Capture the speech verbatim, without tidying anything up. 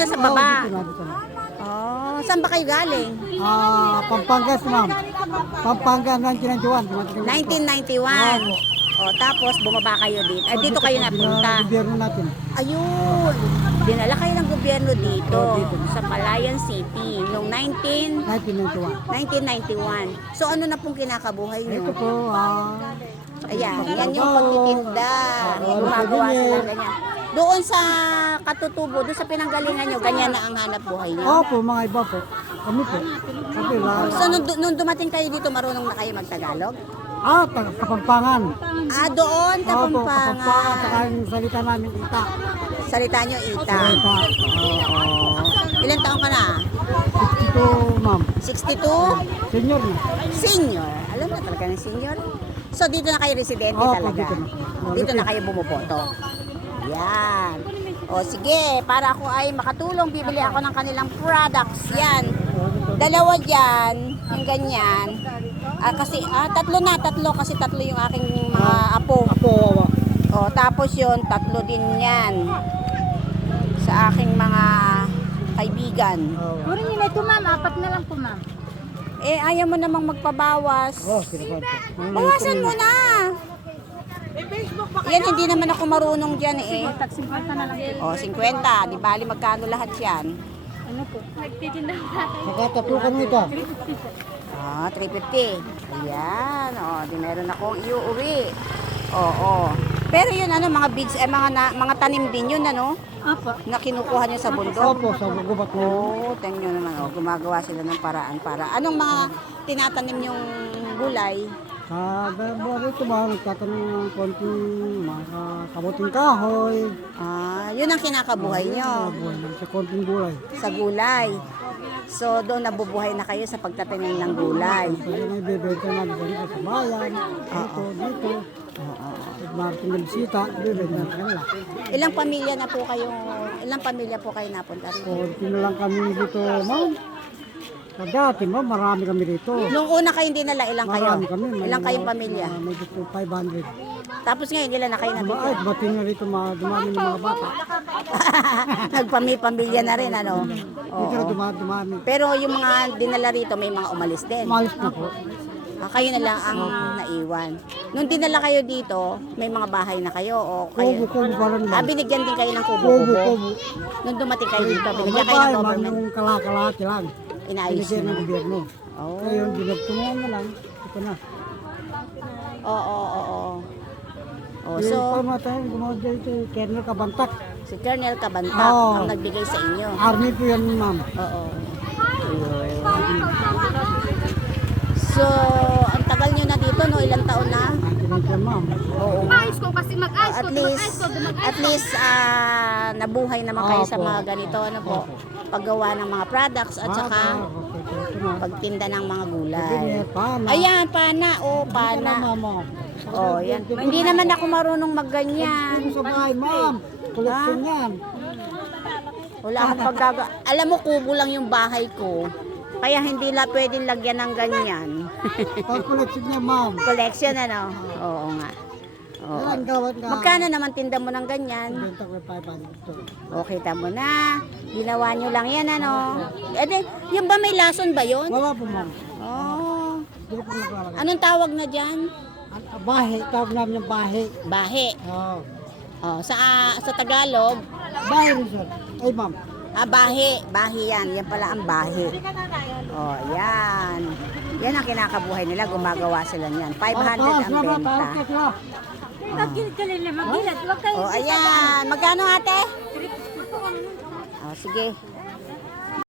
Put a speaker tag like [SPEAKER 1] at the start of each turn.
[SPEAKER 1] na sa baba.
[SPEAKER 2] Oo, dito na, dito na.
[SPEAKER 1] Oh, saan ba kayo galing?
[SPEAKER 2] Ah, Pampanga, ma'am. Pampanga, nineteen ninety-one.
[SPEAKER 1] nineteen ninety-one. Oh, tapos bumaba kayo dito. Ay, dito kayo napunta.
[SPEAKER 2] Gobyerno natin.
[SPEAKER 1] Ayun. Dinala kayo ng gobyerno dito
[SPEAKER 2] Oh, dito.
[SPEAKER 1] sa Palayan City noong nineteen
[SPEAKER 2] nineteen ninety-one.
[SPEAKER 1] nineteen ninety-one. So ano na pong kinakabuhay
[SPEAKER 2] Ito
[SPEAKER 1] niyo?
[SPEAKER 2] po, ah,
[SPEAKER 1] Ayan, yan yung pagtitinda. Gumagawa sila ng ganyan. Doon sa katutubo, doon sa pinanggalingan nyo, ganyan na ang hanap buhay nyo.
[SPEAKER 2] opo, mga iba po. Kami po. Kami lang.
[SPEAKER 1] So nung, nung dumating kayo dito, marunong na kayo magtagalog?
[SPEAKER 2] Ah, taga Kapampangan.
[SPEAKER 1] Ah, doon,
[SPEAKER 2] Opo, Kapampangan. Saka
[SPEAKER 1] Kapampangan.
[SPEAKER 2] yung salita namin, ita.
[SPEAKER 1] Salita nyo, Ita.
[SPEAKER 2] Ita.
[SPEAKER 1] Oo. Ilan taong ka na?
[SPEAKER 2] sixty-two, ma'am.
[SPEAKER 1] sixty-two?
[SPEAKER 2] Senior na.
[SPEAKER 1] Senior. Alam na talaga ng senior. So dito na kayo residente
[SPEAKER 2] Opo,
[SPEAKER 1] talaga?
[SPEAKER 2] dito na.
[SPEAKER 1] Dito na kayo bumuboto? Yan. O sige, para ako ay makatulong, bibili ako ng kanilang products. Yan. Dalawa dyan, yung ganyan. Ah, kasi, ah, tatlo na, tatlo. Kasi tatlo yung aking mga apo.
[SPEAKER 2] Apo, wawa.
[SPEAKER 1] O, tapos yun, tatlo din yan. Sa aking mga kaibigan.
[SPEAKER 3] Kunin niyo na ito, ma'am. Apat na lang po, ma'am.
[SPEAKER 1] Eh, ayaw mo namang magpabawas.
[SPEAKER 2] Oh, sinasabi po.
[SPEAKER 1] Bawasan mo na. Yan, hindi naman ako marunong dyan eh.
[SPEAKER 3] Tag cinquanta na lang po.
[SPEAKER 1] O, fifty. Di bali magkano lahat yan?
[SPEAKER 3] Ano po? Nagtitinda ko tatay.
[SPEAKER 2] Nakatatlo kami ito.
[SPEAKER 1] Ah, three fifty. Ayan. O, di meron akong iuwi. Oo. Pero yun ano, mga beads, eh, mga, na, mga tanim din yun ano,
[SPEAKER 3] Opo.
[SPEAKER 1] na kinukuha nyo sa bundok.
[SPEAKER 2] Opo, sa gubat na.
[SPEAKER 1] Oo, tingnan nyo naman. O, gumagawa sila ng paraan para. Anong mga tinatanim yung gulay?
[SPEAKER 2] Kada buwan ito ba, nagtatanong ng konting mga kabuting kahoy.
[SPEAKER 1] Ah, yun ang kinakabuhay nyo.
[SPEAKER 2] Buwan lang sa konting gulay.
[SPEAKER 1] Sa gulay. So, doon nabubuhay na kayo sa pagtatanim ng gulay.
[SPEAKER 2] Pwede na ibibenta namin dito sa bayan, dito, dito. At marating na bisita, ibibenta na kanila.
[SPEAKER 1] Ilang pamilya na po kayo, ilang pamilya po kayo napunta rito?
[SPEAKER 2] Konti na lang kami dito, ma'am. Sa dati, ma'am, marami kami dito.
[SPEAKER 1] Nung una kayo hindi nala, ilang kayo?
[SPEAKER 2] Marami kami. may
[SPEAKER 1] Ilang
[SPEAKER 2] mga-
[SPEAKER 1] kayong pamilya?
[SPEAKER 2] mga May dito five hundred.
[SPEAKER 1] Tapos ngayon, ilan na kayo
[SPEAKER 2] Ay,
[SPEAKER 1] natitira?
[SPEAKER 2] bating na rito, mga, dumami ng mga bata.
[SPEAKER 1] Nagpami-pamilya na rin, ano?
[SPEAKER 2] Dito na
[SPEAKER 1] Oo.
[SPEAKER 2] dumami, dumami.
[SPEAKER 1] Pero yung mga dinala rito, may mga umalis din.
[SPEAKER 2] Umalis na po.
[SPEAKER 1] Ah, kayo na lang ang naiwan. Nung dinala kayo dito, may mga bahay na kayo o
[SPEAKER 2] Kubo,
[SPEAKER 1] kayo?
[SPEAKER 2] kubo pa rin ba?
[SPEAKER 1] Ah, binigyan din kayo ng
[SPEAKER 2] Kubo,
[SPEAKER 1] kubo-kubo.
[SPEAKER 2] kubo.
[SPEAKER 1] Nung dumating kayo dito, binigyan
[SPEAKER 2] May
[SPEAKER 1] kayo ng
[SPEAKER 2] bahay, ma'am,
[SPEAKER 1] government.
[SPEAKER 2] yung kalakalati lang.
[SPEAKER 1] Inayos
[SPEAKER 2] Binigyan ng
[SPEAKER 1] nyo.
[SPEAKER 2] gobyerno.
[SPEAKER 1] Oh.
[SPEAKER 2] Ngayon, binagtungan na lang. Ito na.
[SPEAKER 1] Oo, oo, oo. Oh,
[SPEAKER 2] So,
[SPEAKER 1] so,
[SPEAKER 2] yung tayo, gumawa dito, Colonel Kabantak.
[SPEAKER 1] si Colonel Kabantak
[SPEAKER 2] Oo.
[SPEAKER 1] ang nagbigay sa inyo.
[SPEAKER 2] Army po yan, ma'am.
[SPEAKER 1] Oo. So, ang tagal nyo na dito, no? Ilang taon na?
[SPEAKER 2] Tinanong siya, ma'am.
[SPEAKER 1] Oo.
[SPEAKER 3] Ayos ko kasi mag-ayos
[SPEAKER 1] At
[SPEAKER 3] ko.
[SPEAKER 1] least,
[SPEAKER 3] Mag-ayos ko. Mag-ayos
[SPEAKER 1] at least, ah, nabuhay naman kayo sa
[SPEAKER 2] Opo.
[SPEAKER 1] mga ganito, ano po? Paggawa ng mga products at saka pagtinda ng mga gulay.
[SPEAKER 2] Pana.
[SPEAKER 1] Ayan, pana. Oh,
[SPEAKER 2] Pana.
[SPEAKER 1] pana.
[SPEAKER 2] Ma'am.
[SPEAKER 1] Oh, yan. Hindi naman ako marunong magganyan.
[SPEAKER 2] Dito sa bahay, ma'am. Collection yan.
[SPEAKER 1] Wala akong paggaga. Alam mo, kubo lang yung bahay ko. Kaya hindi la pwedeng lagyan ng ganyan.
[SPEAKER 2] Pag collection niya, ma'am.
[SPEAKER 1] Collection, ano? Oo nga. Oo.
[SPEAKER 2] Yan, gawat ka.
[SPEAKER 1] Magkano naman tinda mo ng ganyan?
[SPEAKER 2] Benta ko five hundred to.
[SPEAKER 1] O, kita mo na. Ginawa nyo lang yan, ano? E di, yung ba may lason ba yun?
[SPEAKER 2] Wala po, ma'am.
[SPEAKER 1] Oh.
[SPEAKER 2] Hindi po naglalagay.
[SPEAKER 1] Anong tawag na dyan?
[SPEAKER 2] Ang bahay, tawag namin yung bahay.
[SPEAKER 1] Bahe.
[SPEAKER 2] Oo.
[SPEAKER 1] Oh, sa ah, sa Tagalog,
[SPEAKER 2] Bahay rin, sir. Ay, ma'am.
[SPEAKER 1] ah, bahe. Bahe yan. Yan pala ang bahe. Oh, yan. Yan ang kinakabuhay nila. Gumagawa sila niyan. five hundred ang benta.
[SPEAKER 3] Magkilid-kilid na magkilid. Huwag kayo.
[SPEAKER 1] Oh, ayan. Magkano ate? Oh, sige.